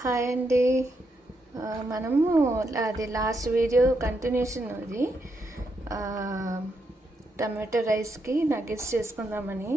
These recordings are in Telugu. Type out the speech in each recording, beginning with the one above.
హాయ్ అండి. మనము అది లాస్ట్ వీడియో కంటిన్యూషన్ అది టమాటో రైస్కి నగెట్స్ చేసుకుందామని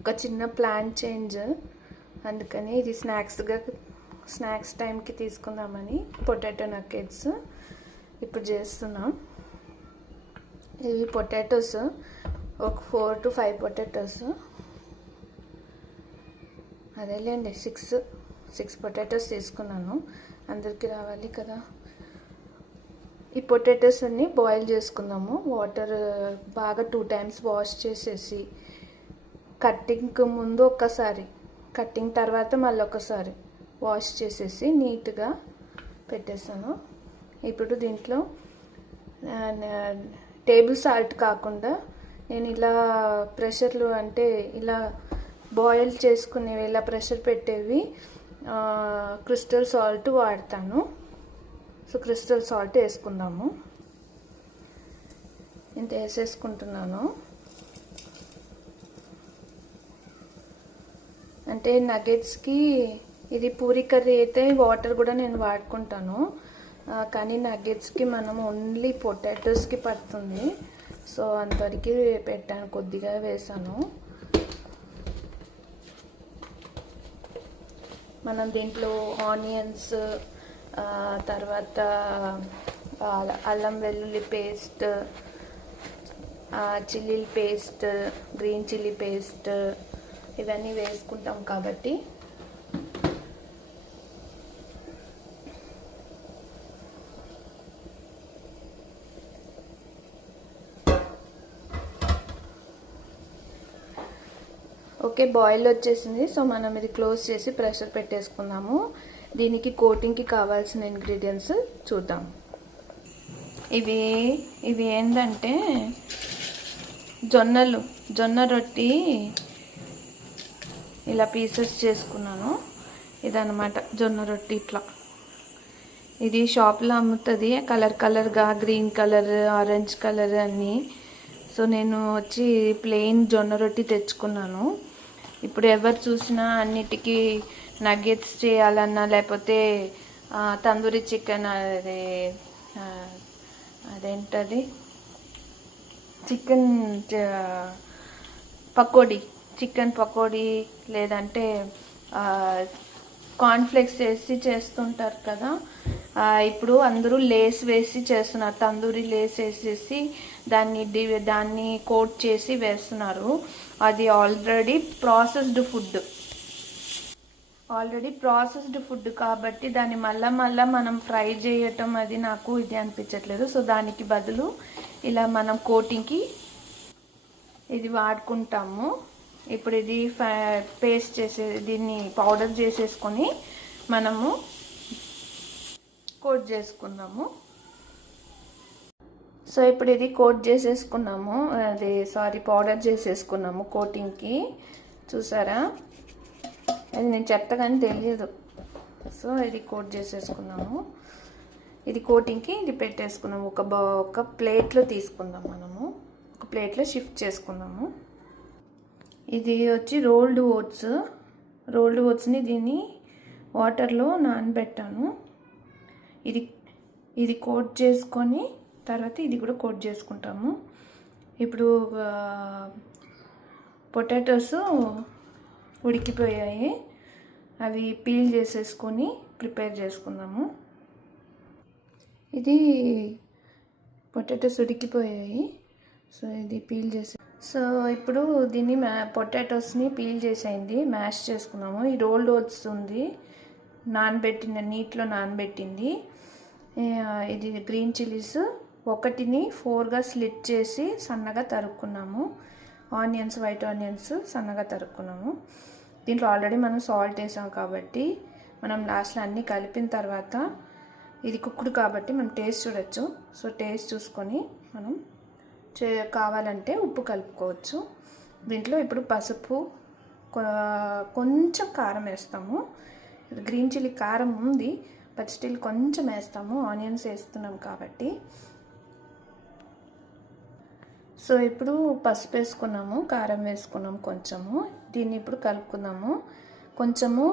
ఒక చిన్న ప్లాన్ చేంజ్, అందుకని ఇది స్నాక్స్ టైంకి తీసుకుందామని పొటాటో నగెట్స్ ఇప్పుడు చేస్తున్నాం. ఇవి పొటాటోస్ ఒక 4 to 5 పొటాటోస్, అదేలేండి 6 పొటాటోస్ తీసుకున్నాను, అందరికి రావాలి కదా. ఈ పొటాటోస్ అన్ని బాయిల్ చేసుకుందాము. వాటర్ బాగా 2 times వాష్ చేసేసి, కట్టింగ్కి ముందు ఒక్కసారి, కట్టింగ్ తర్వాత మళ్ళీ ఒకసారి వాష్ చేసేసి నీట్గా పెట్టేసాను. ఇప్పుడు దీంట్లో టేబుల్ సాల్ట్ కాకుండా నేను ఇలా ప్రెషర్లు అంటే ఇలా బాయిల్ చేసుకునేవి, ఇలా ప్రెషర్ పెట్టేవి క్రిస్టల్ సాల్ట్ వాడతాను. సో క్రిస్టల్ సాల్ట్ వేసుకుందాము. ఇంత వేసేసుకుంటున్నాను. అంటే నగెట్స్కి ఇది పూరి కర్రీ అయితే వాటర్ కూడా నేను వాడుకుంటాను, కానీ నగెట్స్కి మనం ఓన్లీ పొటాటోస్కి పడుతుంది. సో అంతవరకు పెట్టాను, కొద్దిగా వేసాను. మనం దీంట్లో ఆనియన్స్, తర్వాత అల్లం వెల్లుల్లి paste, chilli paste, green chilli paste ఇవన్నీ వేసుకుంటాం కాబట్టి ఓకే, బాయిల్ వచ్చేసింది. సో మనం ఇది క్లోజ్ చేసి ప్రెషర్ పెట్టేసుకుందాము. దీనికి కోటింగ్కి కావాల్సిన ఇంగ్రీడియంట్స్ చూద్దాం. ఇవి ఏంటంటే జొన్న రొట్టి ఇలా పీసెస్ చేసుకున్నాను. ఇదన్నమాట జొన్న రొట్టి. ఇట్లా ఇది షాప్లో అమ్ముతుంది, కలర్గా గ్రీన్ కలర్, ఆరెంజ్ కలర్ అన్నీ. సో నేను వచ్చి ప్లెయిన్ జొన్న రొట్టి తెచ్చుకున్నాను. ఇప్పుడు ఎవరు చూసినా అన్నిటికీ నగెట్స్ చేయాలన్నా, లేకపోతే తందూరి చికెన్, అదేంటది చికెన్ పకోడీ, లేదంటే కార్న్ఫ్లేక్స్ వేసి చేస్తుంటారు కదా. ఇప్పుడు అందరూ లేస్ వేసి చేస్తున్నారు, తందూరి లేస్ వేసేసి దాన్ని కోట్ చేసి వేస్తున్నారు. అది ఆల్రెడీ ప్రాసెస్డ్ ఫుడ్ కాబట్టి దాన్ని మళ్ళా మనం ఫ్రై చేయటం అది నాకు ఇది అనిపించట్లేదు. సో దానికి బదులు ఇలా మనం కోటింగ్కి ఇది వాడుకుంటాము. ఇప్పుడు ఇది పేస్ట్ దీన్ని పౌడర్ చేసేసుకొని మనము కోట్ చేసుకుందాము. సో ఇప్పుడు ఇది కోట్ చేసేసుకున్నాము, పౌడర్ చేసేసుకున్నాము కోటింగ్కి. చూసారా, అది నేను చెప్తాగాని తెలియదు. సో ఇది కోట్ చేసేసుకున్నాము. ఇది కోటింగ్కి ఇది పెట్టేసుకున్నాము. ఒక ప్లేట్లో తీసుకుందాం, మనము ఒక ప్లేట్లో షిఫ్ట్ చేసుకుందాము. ఇది వచ్చి రోల్డ్ ఓట్స్ని దీన్ని వాటర్లో నానబెట్టాను. ఇది కోట్ చేసుకొని తర్వాత ఇది కూడా కోట్ చేసుకుంటాము. ఇప్పుడు పొటాటోస్ ఉడికిపోయాయి, అవి పీల్ చేసేసుకొని ప్రిపేర్ చేసుకుందాము. ఇది పొటాటోస్ ఉడికిపోయాయి, సో ఇది పీల్ చేసి, సో ఇప్పుడు దీన్ని పొటాటోస్ని పీల్ చేసేయండి, మ్యాష్ చేసుకున్నాము. ఈ రోల్డ్ ఓట్స్ ఉంది, నీటిలో నానబెట్టింది. ఇది గ్రీన్ చిల్లీస్ ఒకటిని 4గా స్లిట్ చేసి సన్నగా తరుక్కున్నాము. వైట్ ఆనియన్స్ సన్నగా తరుక్కున్నాము. దీంట్లో ఆల్రెడీ మనం సాల్ట్ వేసాం కాబట్టి మనం లాస్ట్లో అన్నీ కలిపిన తర్వాత, ఇది కుక్కుడు కాబట్టి మనం టేస్ట్ చూడొచ్చు. సో టేస్ట్ చూసుకొని మనం కావాలంటే ఉప్పు కలుపుకోవచ్చు. దీంట్లో ఇప్పుడు పసుపు, కొంచెం కారం వేస్తాము. గ్రీన్ చిల్లీ కారం ఉంది, బట్ స్టిల్ కొంచెం వేస్తాము, ఆనియన్స్ వేస్తున్నాం కాబట్టి. సో ఇప్పుడు పసుపు వేసుకున్నాము, కారం వేసుకున్నాము కొంచెము. దీన్ని ఇప్పుడు కలుపుకుందాము. కొంచెము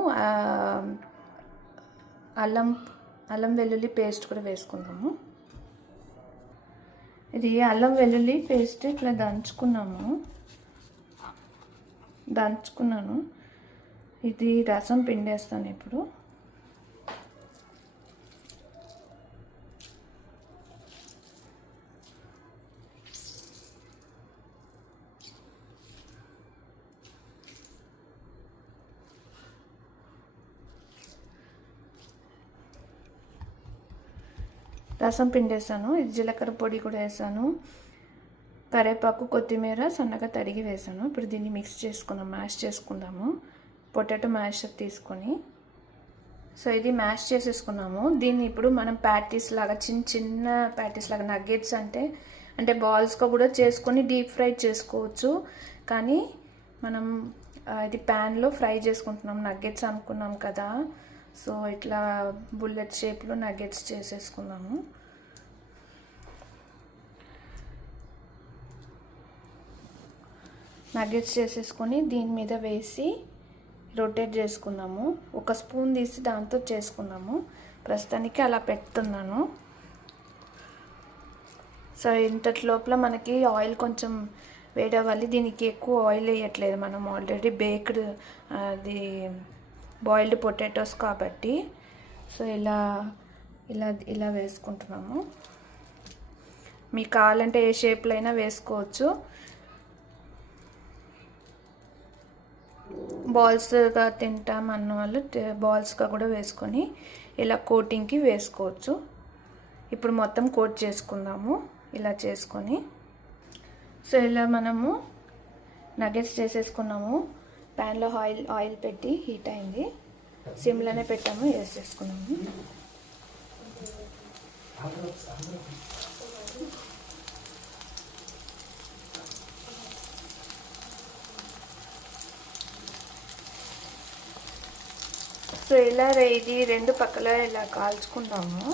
అల్లం వెల్లుల్లి పేస్ట్ కూడా వేసుకుందాము. ఇది అల్లం వెల్లుల్లి పేస్ట్ ఇట్లా దంచుకున్నాను. ఇది రసం పిండేస్తాను ఇప్పుడు. రసం పిండేసాను. ఇది జీలకర్ర పొడి కూడా వేసాను. కరివేపాకు, కొత్తిమీర సన్నగా తరిగి వేసాను. ఇప్పుడు దీన్ని మ్యాష్ చేసుకుందాము. పొటాటో మ్యాషర్ తీసుకొని ఇది మ్యాష్ చేసేసుకున్నాము. దీన్ని ఇప్పుడు మనం ప్యాటీస్ లాగా చిన్న ప్యాటీస్ లాగా నగ్గెట్స్ అంటే బాల్స్గా కూడా చేసుకొని డీప్ ఫ్రై చేసుకోవచ్చు. కానీ మనం ఇది ప్యాన్లో ఫ్రై చేసుకుంటున్నాం. నగ్గెట్స్ అనుకున్నాం కదా, ఇట్లా బుల్లెట్ షేప్లో నగ్గెట్స్ చేసేసుకుందాము. నగ్గెట్స్ చేసేసుకొని దీని మీద వేసి రొటేట్ చేసుకుందాము. ఒక స్పూన్ తీసి దాంతో చేసుకుందాము. ప్రస్తుతానికి అలా పెడుతున్నాను. ఇంతటి లోపల మనకి ఆయిల్ కొంచెం వేడవ్వాలి. దీనికి ఎక్కువ ఆయిల్ వేయట్లేదు, మనం ఆల్రెడీ బేక్డ్ అది బాయిల్డ్ పొటాటోస్ కాబట్టి. ఇలా వేసుకుంటున్నాము. మీకు కావాలంటే ఏ షేప్లో అయినా వేసుకోవచ్చు. బాల్స్గా తింటాం అన్న వాళ్ళు బాల్స్గా కూడా వేసుకొని ఇలా కోటింగ్కి వేసుకోవచ్చు. ఇప్పుడు మొత్తం కోట్ చేసుకుందాము ఇలా చేసుకొని. ఇలా మనము నగెట్స్ చేసేసుకున్నాము. ప్యాన్లో ఆయిల్ పెట్టి హీట్ అయింది. సిమ్లోనే పెట్టాము, వేసేసుకున్నాము. ఇలా ఇది రెండు పక్కల ఇలా కాల్చుకుందాము.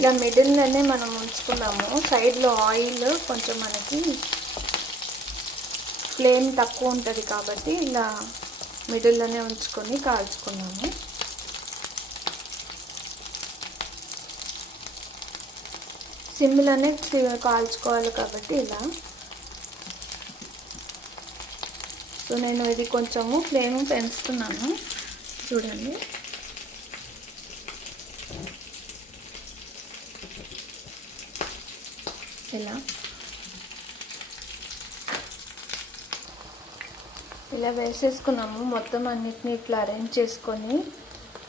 ఇలా మిడిల్లోనే మనం ఉంచుకున్నాము. సైడ్లో ఆయిల్ కొంచెం మనకి ఫ్లేమ్ తక్కువ ఉంటుంది కాబట్టి ఇలా మిడిల్లోనే ఉంచుకొని కాల్చుకున్నాము. సిమ్లోనే కాల్చుకోవాలి కాబట్టి ఇలా. నేను ఇది కొంచెము ఫ్లేమ్ పెంచుతున్నాను, చూడండి. ఇలా వేసేసుకున్నాము. మొత్తం అన్నిటిని ఇట్లా అరేంజ్ చేసుకొని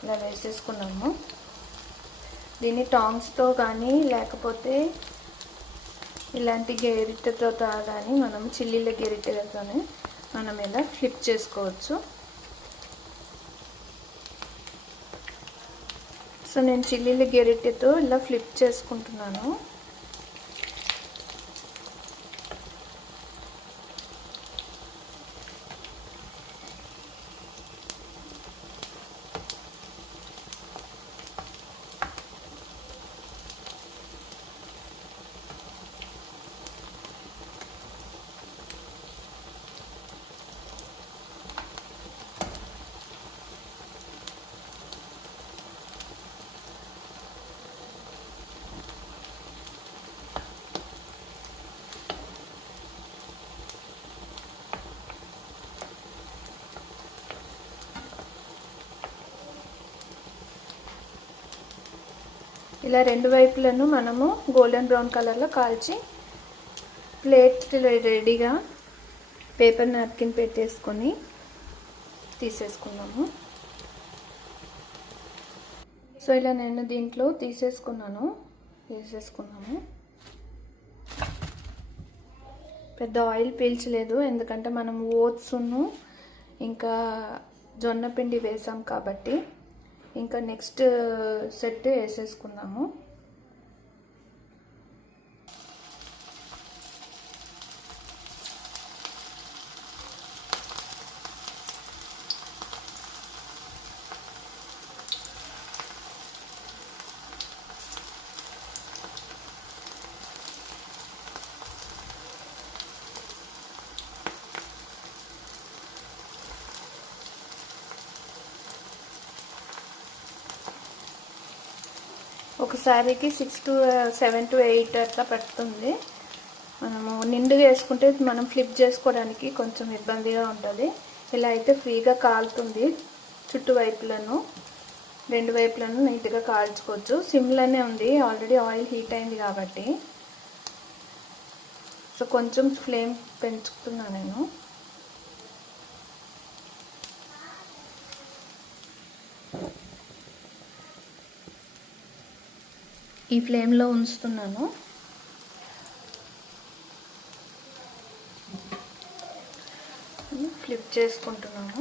ఇలా వేసేసుకున్నాము. దీన్ని టాంగ్స్తో కానీ లేకపోతే ఇలాంటి గెరిటతో కానీ మనం చిల్లీల గెరిటతోనే మనం ఇలా ఫ్లిప్ చేసుకోవచ్చు. నేను చిల్లీల గెరిటతో ఇలా ఫ్లిప్ చేసుకుంటున్నాను. ఇలా రెండు వైపులను మనము గోల్డెన్ బ్రౌన్ కలర్లో కాల్చి ప్లేట్ రెడీగా పేపర్ నాప్కిన్ పెట్టేసుకొని తీసేసుకున్నాము. ఇలా నేను దీంట్లో తీసేసుకున్నాము. పెద్ద ఆయిల్ పీల్చలేదు, ఎందుకంటే మనం ఓట్స్ను ఇంకా జొన్న పిండి వేసాం కాబట్టి. ఇంకా నెక్స్ట్ సెట్ వేసేసుకుందాము. ఒకసారికి 6 to 7 to 8 అట్లా పడుతుంది. మనము నిండుగా వేసుకుంటే మనం ఫ్లిప్ చేసుకోవడానికి కొంచెం ఇబ్బందిగా ఉంటుంది. ఇలా అయితే ఫ్రీగా కాలుతుంది. చుట్టువైపులను 2 వైపులను నీట్గా కాల్చుకోవచ్చు. సిమ్లోనే ఉంది, ఆల్రెడీ ఆయిల్ హీట్ అయింది కాబట్టి. సో కొంచెం ఫ్లేమ్ పెంచుతున్నాను నేను. ఈ ఫ్లేమ్లో ఉంచుతున్నాను. ఫ్లిప్ చేసుకుంటున్నాను.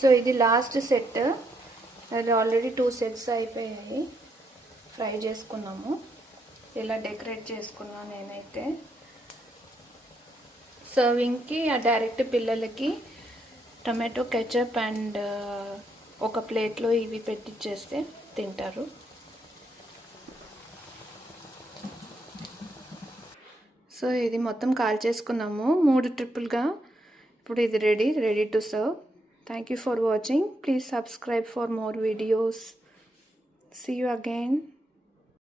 సో ఇది లాస్ట్ సెట్. అది ఆల్రెడీ 2 సెట్స్ అయిపోయాయి. ఫ్రై చేసుకున్నాము. ఇలా డెకరేట్ చేసుకున్నాను నేనైతే. సర్వింగ్కి డైరెక్ట్ పిల్లలకి టమాటో కెచప్ అండ్ ఒక ప్లేట్లో ఇవి పెట్టిచ్చేస్తే తింటారు. సో ఇది మొత్తం కాల్ చేసుకున్నాము 3 ట్రిప్పులుగా. ఇప్పుడు ఇది ready to serve. Thank you for watching. Please subscribe for more videos. See you again.